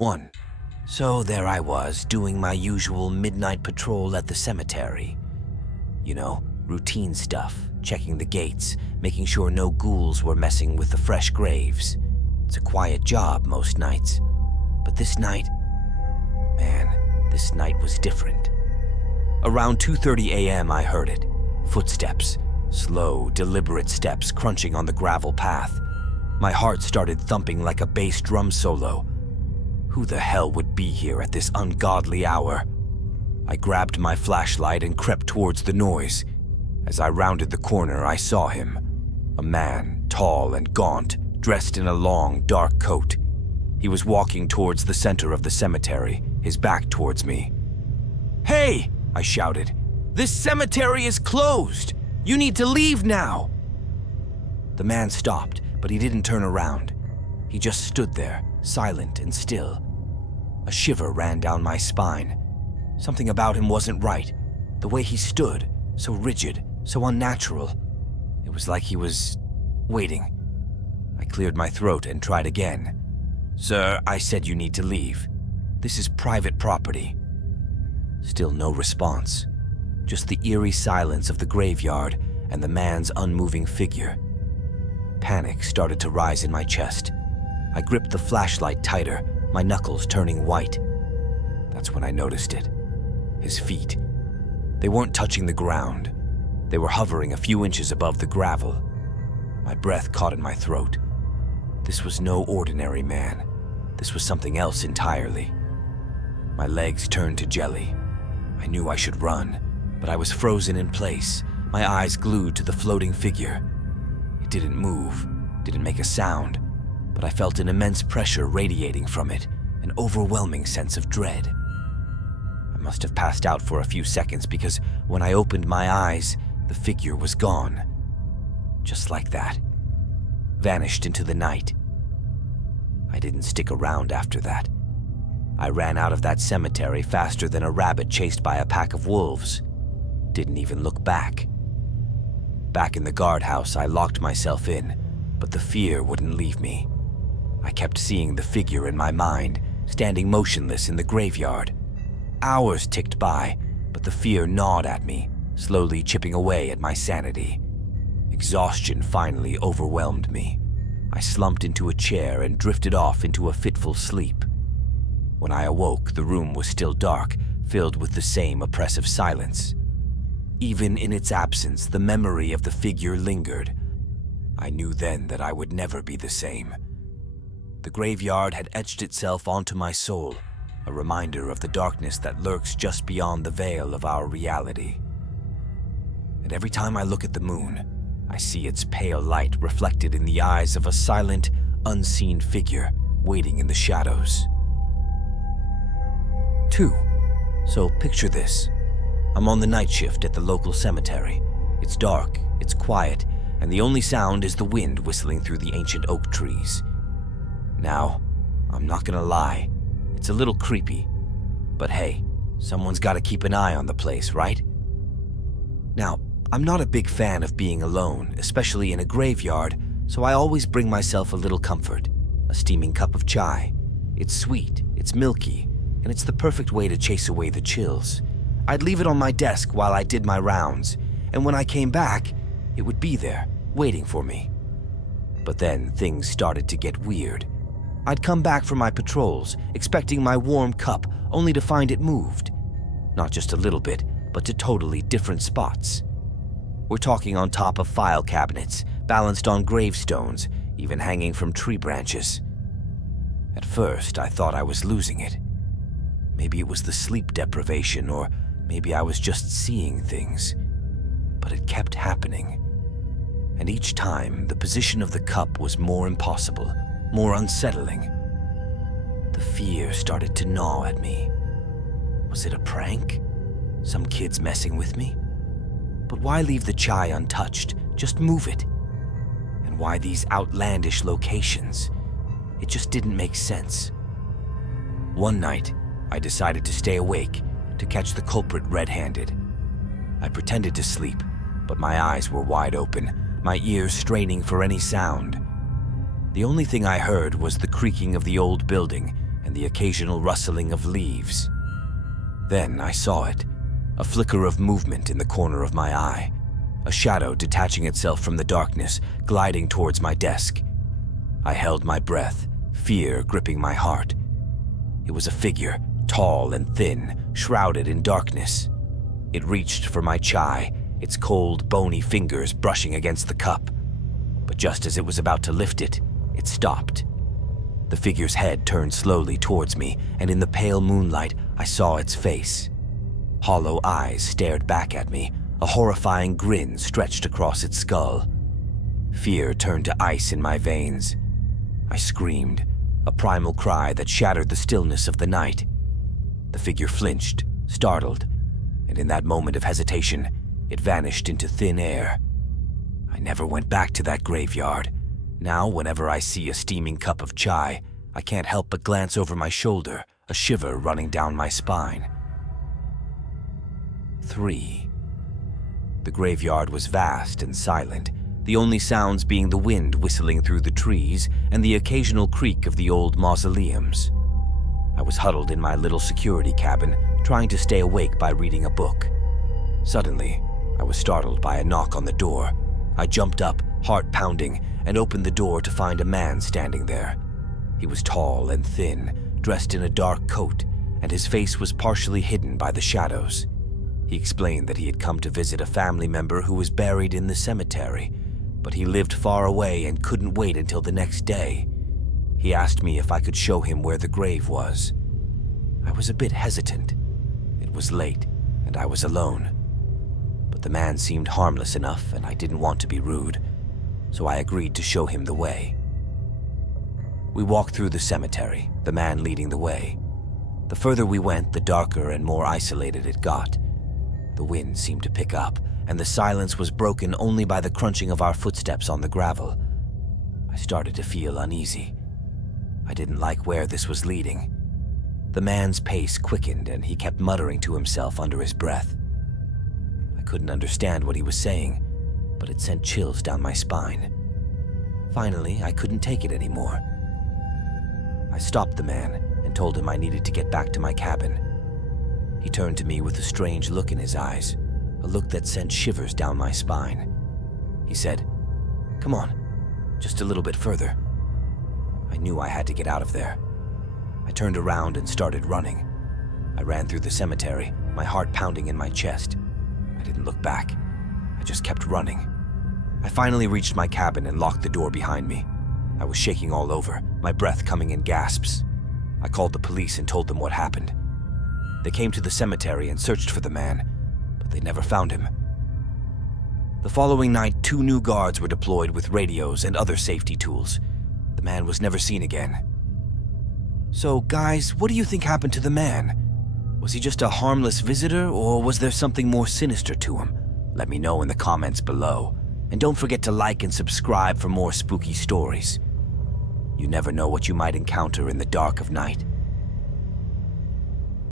1. So there I was, doing my usual midnight patrol at the cemetery. You know, routine stuff, checking the gates, making sure no ghouls were messing with the fresh graves. It's a quiet job most nights. But this night, man, this night was different. Around 2:30 a.m. I heard it. Footsteps, slow, deliberate steps crunching on the gravel path. My heart started thumping like a bass drum solo. Who the hell would be here at this ungodly hour? I grabbed my flashlight and crept towards the noise. As I rounded the corner, I saw him. A man, tall and gaunt, dressed in a long, dark coat. He was walking towards the center of the cemetery, his back towards me. "Hey!" I shouted. "This cemetery is closed! You need to leave now!" The man stopped, but he didn't turn around. He just stood there, silent and still. A shiver ran down my spine. Something about him wasn't right. The way he stood, so rigid, so unnatural. It was like he was waiting. I cleared my throat and tried again. "Sir, I said you need to leave. This is private property." Still no response. Just the eerie silence of the graveyard and the man's unmoving figure. Panic started to rise in my chest. I gripped the flashlight tighter, my knuckles turning white. That's when I noticed it. His feet. They weren't touching the ground. They were hovering a few inches above the gravel. My breath caught in my throat. This was no ordinary man. This was something else entirely. My legs turned to jelly. I knew I should run, but I was frozen in place, my eyes glued to the floating figure. It didn't move, didn't make a sound, but I felt an immense pressure radiating from it, an overwhelming sense of dread. I must have passed out for a few seconds because when I opened my eyes, the figure was gone. Just like that. Vanished into the night. I didn't stick around after that. I ran out of that cemetery faster than a rabbit chased by a pack of wolves. Didn't even look back. Back in the guardhouse, I locked myself in, but the fear wouldn't leave me. I kept seeing the figure in my mind, standing motionless in the graveyard. Hours ticked by, but the fear gnawed at me, slowly chipping away at my sanity. Exhaustion finally overwhelmed me. I slumped into a chair and drifted off into a fitful sleep. When I awoke, the room was still dark, filled with the same oppressive silence. Even in its absence, the memory of the figure lingered. I knew then that I would never be the same. The graveyard had etched itself onto my soul, a reminder of the darkness that lurks just beyond the veil of our reality. And every time I look at the moon, I see its pale light reflected in the eyes of a silent, unseen figure waiting in the shadows. 2. So picture this. I'm on the night shift at the local cemetery. It's dark, it's quiet, and the only sound is the wind whistling through the ancient oak trees. Now, I'm not gonna lie, it's a little creepy. But hey, someone's gotta keep an eye on the place, right? Now, I'm not a big fan of being alone, especially in a graveyard, so I always bring myself a little comfort. A steaming cup of chai. It's sweet, it's milky, and it's the perfect way to chase away the chills. I'd leave it on my desk while I did my rounds, and when I came back, it would be there, waiting for me. But then things started to get weird. I'd come back from my patrols, expecting my warm cup, only to find it moved. Not just a little bit, but to totally different spots. We're talking on top of file cabinets, balanced on gravestones, even hanging from tree branches. At first, I thought I was losing it. Maybe it was the sleep deprivation, or maybe I was just seeing things. But it kept happening. And each time, the position of the cup was more impossible, more unsettling. The fear started to gnaw at me. Was it a prank? Some kids messing with me? But why leave the chai untouched? Just move it. And why these outlandish locations? It just didn't make sense. One night, I decided to stay awake, to catch the culprit red-handed. I pretended to sleep, but my eyes were wide open, my ears straining for any sound. The only thing I heard was the creaking of the old building and the occasional rustling of leaves. Then I saw it, a flicker of movement in the corner of my eye, a shadow detaching itself from the darkness, gliding towards my desk. I held my breath, fear gripping my heart. It was a figure, tall and thin, shrouded in darkness. It reached for my chai, its cold, bony fingers brushing against the cup. But just as it was about to lift it, it stopped. The figure's head turned slowly towards me, and in the pale moonlight, I saw its face. Hollow eyes stared back at me, a horrifying grin stretched across its skull. Fear turned to ice in my veins. I screamed, a primal cry that shattered the stillness of the night. The figure flinched, startled, and in that moment of hesitation, it vanished into thin air. I never went back to that graveyard. Now, whenever I see a steaming cup of chai, I can't help but glance over my shoulder, a shiver running down my spine. 3. The graveyard was vast and silent, the only sounds being the wind whistling through the trees and the occasional creak of the old mausoleums. I was huddled in my little security cabin, trying to stay awake by reading a book. Suddenly, I was startled by a knock on the door. I jumped up, heart pounding, and opened the door to find a man standing there. He was tall and thin, dressed in a dark coat, and his face was partially hidden by the shadows. He explained that he had come to visit a family member who was buried in the cemetery, but he lived far away and couldn't wait until the next day. He asked me if I could show him where the grave was. I was a bit hesitant. It was late, and I was alone. But the man seemed harmless enough, and I didn't want to be rude, so I agreed to show him the way. We walked through the cemetery, the man leading the way. The further we went, the darker and more isolated it got. The wind seemed to pick up, and the silence was broken only by the crunching of our footsteps on the gravel. I started to feel uneasy. I didn't like where this was leading. The man's pace quickened, and he kept muttering to himself under his breath. I couldn't understand what he was saying, but it sent chills down my spine. Finally, I couldn't take it anymore. I stopped the man and told him I needed to get back to my cabin. He turned to me with a strange look in his eyes, a look that sent shivers down my spine. He said, "Come on, just a little bit further." I knew I had to get out of there. I turned around and started running. I ran through the cemetery, my heart pounding in my chest. I didn't look back. I just kept running. I finally reached my cabin and locked the door behind me. I was shaking all over, my breath coming in gasps. I called the police and told them what happened. They came to the cemetery and searched for the man, but they never found him. The following night, 2 new guards were deployed with radios and other safety tools. The man was never seen again. So, guys, what do you think happened to the man? Was he just a harmless visitor, or was there something more sinister to him? Let me know in the comments below. And don't forget to like and subscribe for more spooky stories. You never know what you might encounter in the dark of night.